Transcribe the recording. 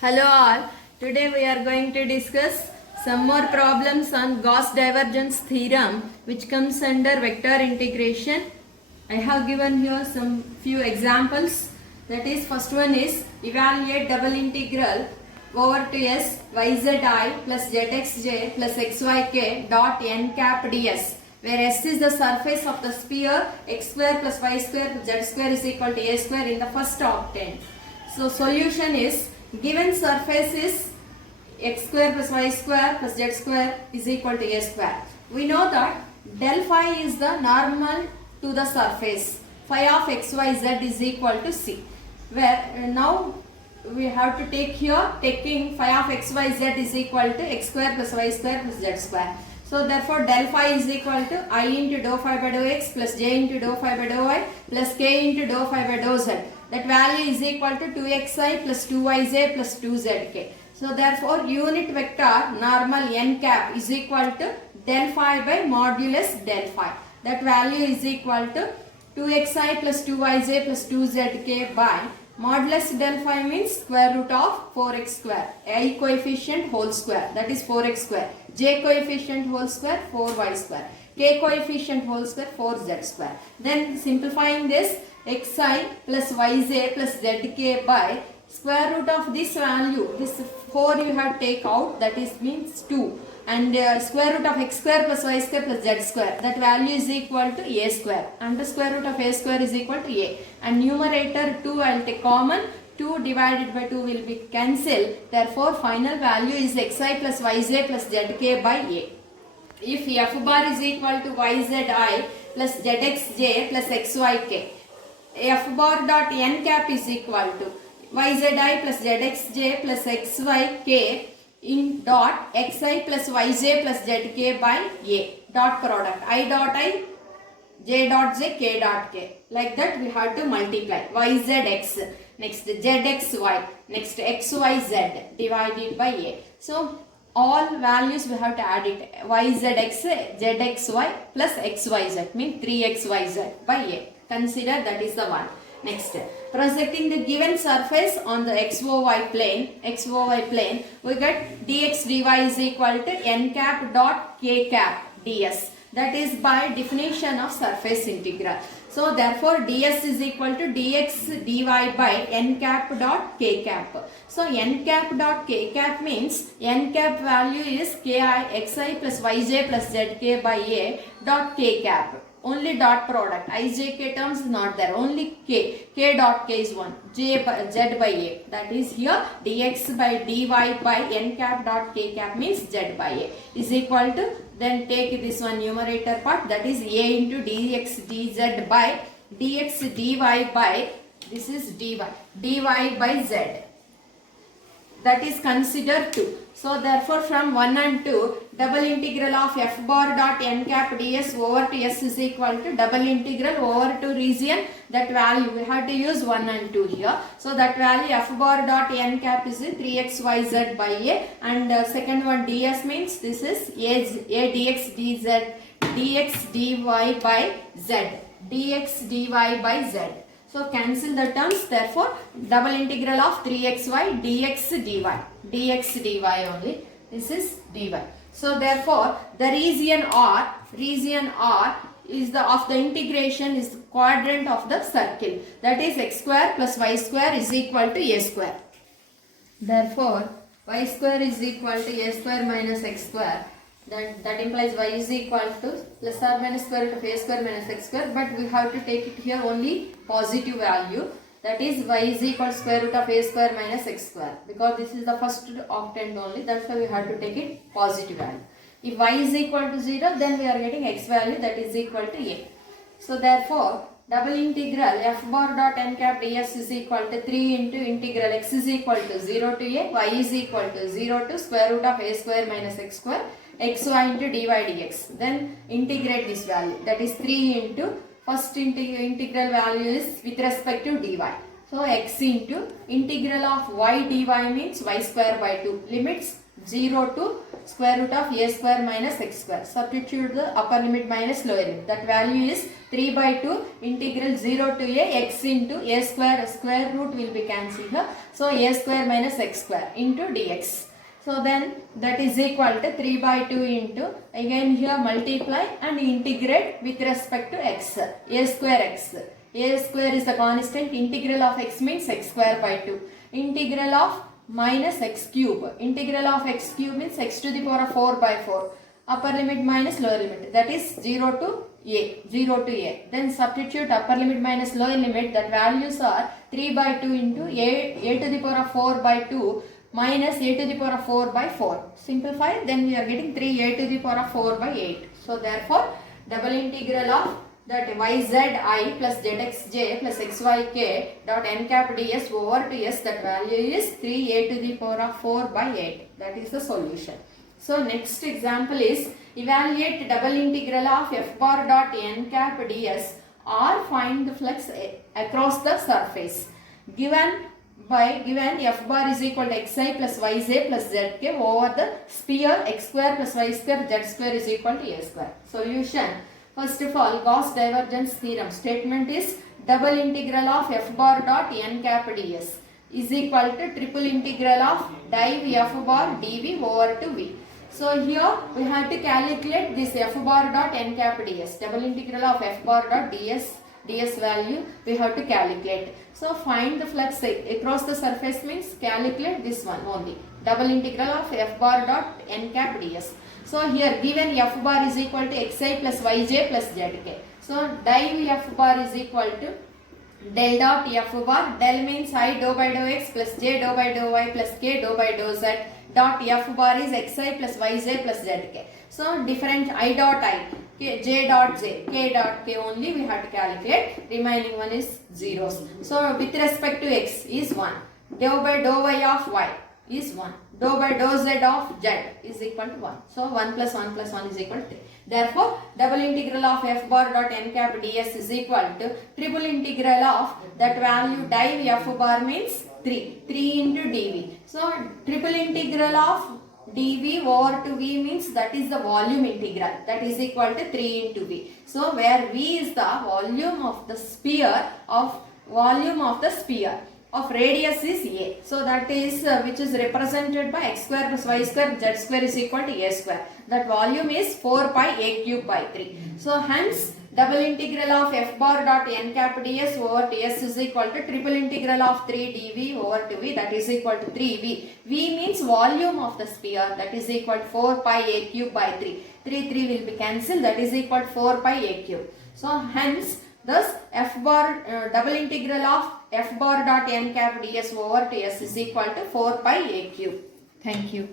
Hello all, today we are going to discuss some more problems on Gauss divergence theorem which comes under vector integration. I have given here some few examples. That is, first one is evaluate double integral over to s yzi plus zxj plus xyk dot n cap ds, where s is the surface of the sphere, x square plus y square plus z square is equal to a square in the first octane. So solution is, given surface is x square plus y square plus z square is equal to a square. We know that del phi is the normal to the surface. Phi of xyz is equal to c. Where now we have to take here, taking phi of xyz is equal to x square plus y square plus z square. So therefore del phi is equal to I into dou phi by dou x plus j into dou phi by dou y plus k into dou phi by dou z. That value is equal to 2xi plus 2yj plus 2zk. So therefore unit vector normal n cap is equal to del phi by modulus del phi. That value is equal to 2xi plus 2yj plus 2zk by modulus del phi means square root of 4x square. I coefficient whole square, that is 4x square. J coefficient whole square 4y square. K coefficient whole square 4z square. Then simplifying this, xi plus yj plus zk by square root of this value, this 4 you have take out, that is means 2, and square root of x square plus y square plus z square, that value is equal to a square, and the square root of a square is equal to a, and numerator 2 I will take common, 2 divided by 2 will be cancelled. Therefore final value is xi plus yj plus zk by a. If f bar is equal to yzi plus zxj plus xyk, f bar dot n cap is equal to yzi plus zxj plus xyk in dot xi plus yj plus zk by a. Dot product I dot I, j dot j, k dot k. Like that we have to multiply yzx, next zxy, next xyz divided by a. So all values we have to add it, yzx, zxy plus xyz means 3xyz by a. Consider that is the one. Next, projecting the given surface on the xy plane, we get dx dy is equal to n cap dot k cap ds. That is by definition of surface integral. So therefore ds is equal to dx dy by n cap dot k cap. So n cap dot k cap means n cap value is ki xi plus yj plus zk by a dot k cap. Only dot product, ijk terms is not there, only k dot k is 1, z by a, that is here dx by dy by n cap dot k cap means z by a is equal to, then take this one numerator part, that is a into dx dz by dx dy by, this is dy by z, that is considered 2. So therefore from 1 and 2, double integral of f bar dot n cap ds over to s is equal to double integral over to region, that value we have to use 1 and 2 here. So that value f bar dot n cap is 3xyz by a, and second one ds means this is a dx dz, dx dy by z, dx dy by z. So cancel the terms, therefore double integral of 3xy dx dy only, this is dy. So therefore the region R is the of the integration is the quadrant of the circle, that is x square plus y square is equal to a square. Therefore y square is equal to a square minus x square. That implies y is equal to plus or minus square root of a square minus x square, but we have to take it here only positive value, that is y is equal to square root of a square minus x square, because this is the first octant only, that's why we have to take it positive value. If y is equal to 0, then we are getting x value, that is equal to a. So therefore double integral f bar dot n cap ds is equal to 3 into integral x is equal to 0 to a, y is equal to 0 to square root of a square minus x square, xy into dy dx. Then integrate this value, that is 3 into first integral value is with respect to dy. So x into integral of y dy means y square by 2, limits 0 to square root of a square minus x square. Substitute the upper limit minus lower limit. That value is 3 by 2 integral 0 to a x into a square root will be cancelled here. So a square minus x square into dx. So then that is equal to 3 by 2 into, again here multiply and integrate with respect to x. A square x. A square is the constant. Integral of x means x square by 2. Integral of minus x cube. Integral of x cube means x to the power of 4 by 4. Upper limit minus lower limit. That is 0 to a. 0 to a. Then substitute upper limit minus lower limit. That values are 3 by 2 into a to the power of 4 by 2 minus a to the power of 4 by 4. Simplify. Then we are getting 3a to the power of 4 by 8. So therefore double integral of that yzi plus zxj plus xyk dot n cap ds over to s, that value is 3a to the power of 4 by 8. That is the solution. So next example is evaluate double integral of f bar dot n cap ds or find the flux across the surface. Given f bar is equal to xi plus yj plus zk over the sphere x square plus y square z square is equal to a square. Solution. First of all, Gauss divergence theorem statement is double integral of f bar dot n cap ds is equal to triple integral of div f bar dv over to v. So here we have to calculate this f bar dot n cap ds. Double integral of f bar dot ds value we have to calculate. So find the flux across the surface means calculate this one only. Double integral of f bar dot n cap ds. So here given f bar is equal to xi plus yj plus zk. So div f bar is equal to del dot f bar. Del means I dou by dou x plus j dou by dou y plus k dou by dou z. Dot f bar is xi plus yj plus zk. So different I dot I, j dot j, k dot k only we have to calculate. Remaining one is zeros. So with respect to x is 1. Dou by dou y of y is 1. Dou by dou z of z is equal to 1. So 1 plus 1 plus 1 is equal to 3. Therefore, double integral of f bar dot n cap ds is equal to triple integral of that value div f bar means 3. 3 into dv. So triple integral of dv over to v means that is the volume integral. That is equal to 3 into v. So where v is the volume of the sphere of radius is a. So that is which is represented by x square plus y square z square is equal to a square. That volume is 4 pi a cube by 3. So hence double integral of f bar dot n cap ds over to s is equal to triple integral of 3 dv over to v, that is equal to 3v. V means volume of the sphere, that is equal to 4 pi a cube by 3. 3 will be cancelled, that is equal to 4 pi a cube. So hence thus f bar double integral of f bar dot n cap ds over to s is equal to 4 pi a cube. Thank you.